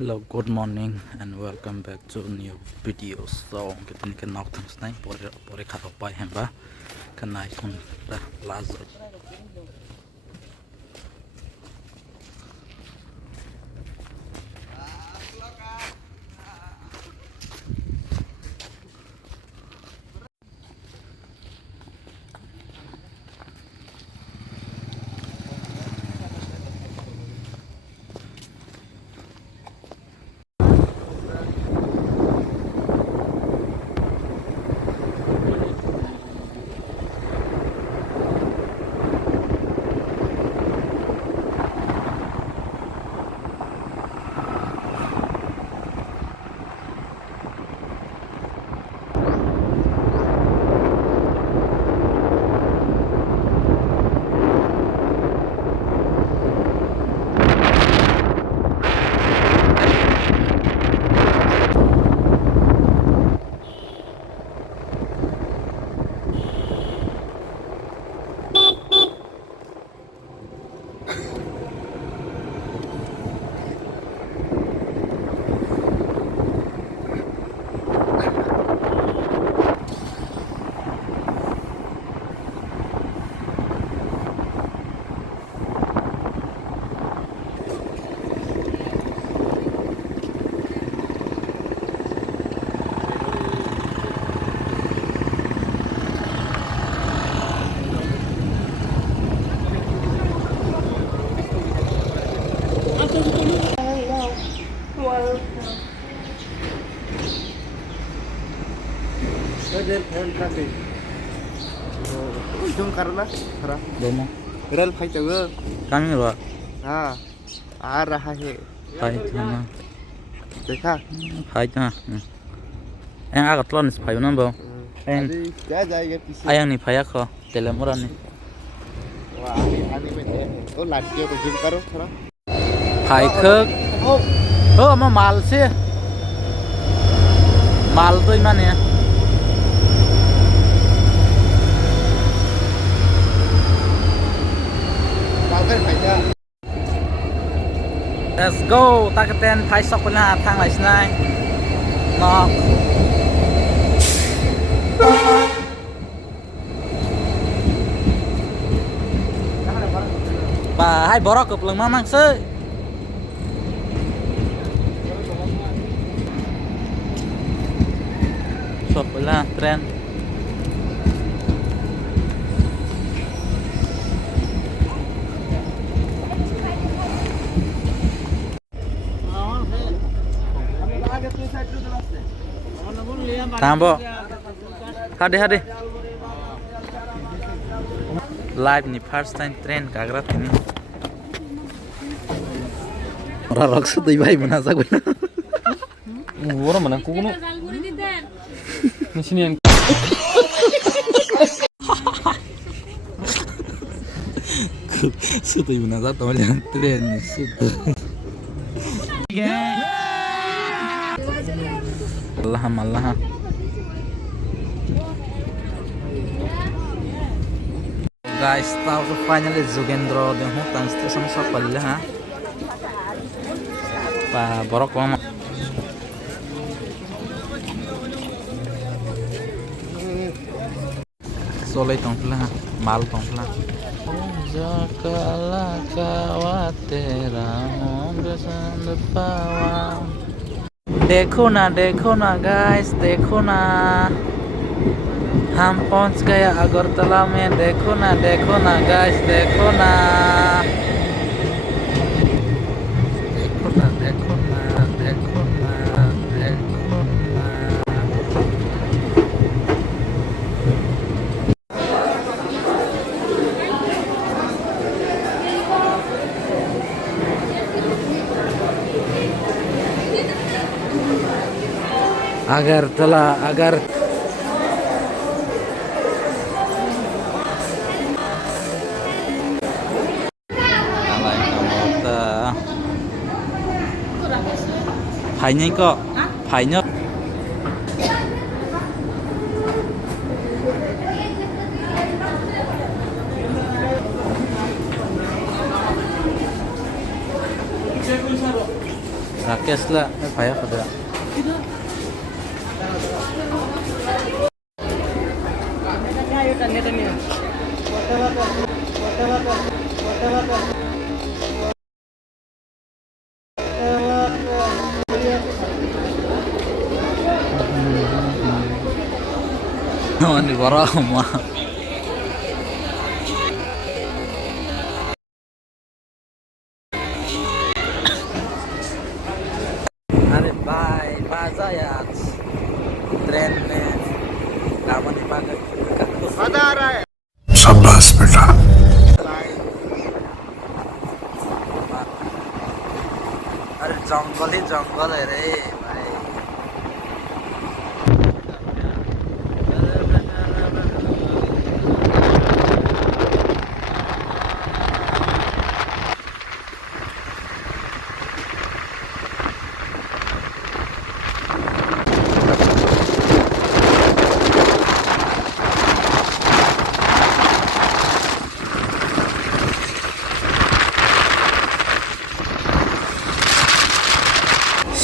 Hello, good morning, and welcome back to a new video. So, kita ni kan nak tengok snai, pore khato pai hamba, kan nai kun dah lazar. Ujung karena arah Domo, rel phai chaga kami lo, हाँ आ रहा है pai mana, देखा pai cina. Yang agak telon is pai mana bang? अभी क्या जाएगा पीछे Ayang ni pai aku, dalam orang ni. वाह आने में देर है तो लड़कियों को जिम करो थोड़ा Pai ke, oh mau mal sih, mal tu mana ya? कागज भाई जा Let's go, tak keten pai sok pernah thang lai snai, nok. Bà hai borok ke pelang mamang se. Shop lah tren. Tambo. Hade. Live ni first time train kagrat ini. Orang raksa tu ibai mana sagu na. Orang mana aku ni? Di sini yang Sudah mana satu macam train sudah. Allah. Guys, tahu tu finally Zogendro dengan hutang sama siapa lah. Pa borok mama. Soleh tongpla, mal tongpla. Jakala kawatera besan depawa. देखो ना guys, देखो ना हम पहुंच गए अगरतला में। देखो ना guys, देखो ना agar Painya kok, painya. Rakeslah paiha kada. Ini barang mah. अरे भाई मजा है आज ट्रेन में कामन मजा आ रहा है शाबाश बेटा अरे जंगल ही जंगल है रे भाई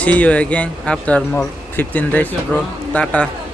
See you again after more 15 days, bro. Tata.